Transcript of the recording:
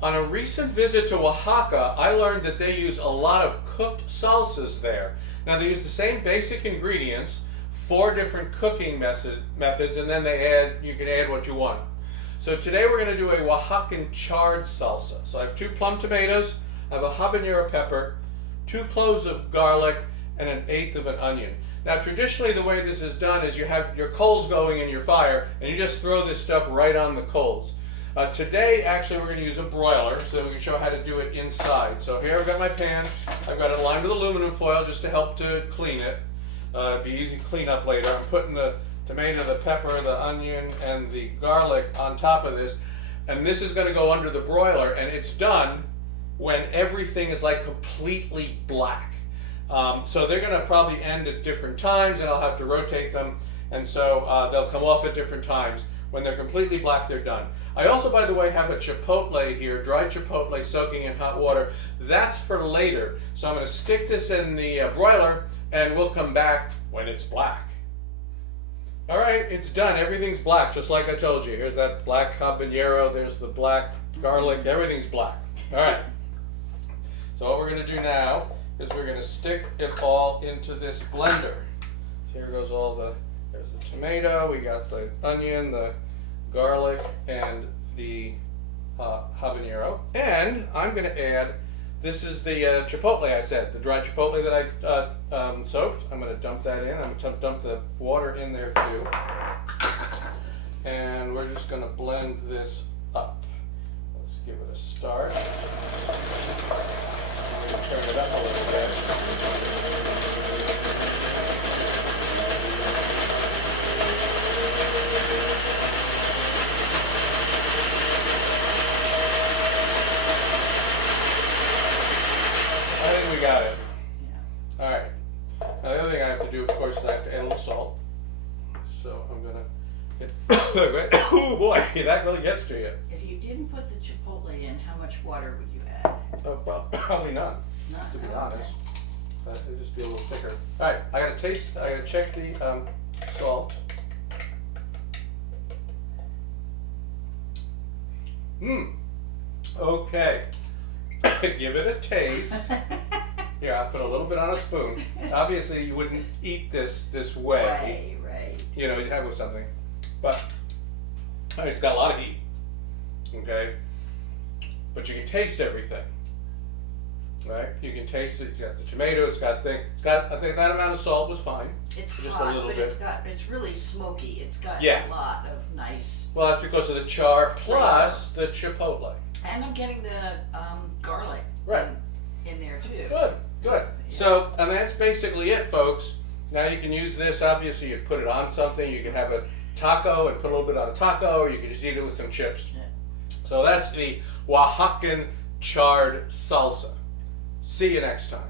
On a recent visit to Oaxaca, I learned that they use a lot of cooked salsas there. Now they use the same basic ingredients, 4 different cooking methods, and then you can add what you want. So today we're going to do a Oaxacan charred salsa. So I have 2 plum tomatoes, I have a habanero pepper, 2 cloves of garlic, and 1/8 of an onion. Now traditionally the way this is done is you have your coals going in your fire and you just throw this stuff right on the coals. Today actually we're going to use a broiler so we can show how to do it inside. So here I've got my pan, I've got it lined with aluminum foil just to help to clean it. It'd be easy to clean up later. I'm putting the tomato, the pepper, the onion, and the garlic on top of this. And this is going to go under the broiler, and it's done when everything is like completely black. So they're going to probably end at different times, and I'll have to rotate them. And so they'll come off at different times. When they're completely black, they're done. I also, by the way, have a chipotle here, dried chipotle soaking in hot water. That's for later. So I'm going to stick this in the broiler, and we'll come back when it's black. All right, it's done. Everything's black, just like I told you. Here's that black habanero. There's the black garlic. Everything's black. All right. So what we're going to do now is we're going to stick it all into this blender. Here goes all there's the tomato. We got the onion, the garlic, and the habanero. And I'm going to add, this is the chipotle I said, the dried chipotle that I soaked. I'm going to dump that in. I'm going to dump the water in there too. And we're just going to blend this up. Let's give it a start. I'm going to turn it up a little bit. I think we got it. Yeah. All right. Now the other thing I have to do, of course, is I have to add a little salt. So I'm gonna get. Oh boy, that really gets to you. If you didn't put the chipotle in, how much water would you add? Well, probably not. None, To be okay. honest, it'll just be a little thicker. All right, I gotta taste. I gotta check the salt. Okay. Give it a taste. Here, I'll put a little bit on a spoon. Obviously, you wouldn't eat this way. Right. You know, you'd have it with something. But it's got a lot of heat. Okay? But you can taste everything. Right? You can taste it. It's got the tomato, it's got I think that amount of salt was fine. It's just hot, a little but bit. it's really smoky. It's got Yeah. a lot of nice. Well, that's because of the char plus the chipotle. And I'm getting the garlic Right. in there too. Good. Yeah. So, and that's basically it, folks. Now you can use this, obviously you put it on something, you can have a taco and put a little bit on a taco, or you can just eat it with some chips. Yeah. So that's the Oaxacan charred salsa. See you next time.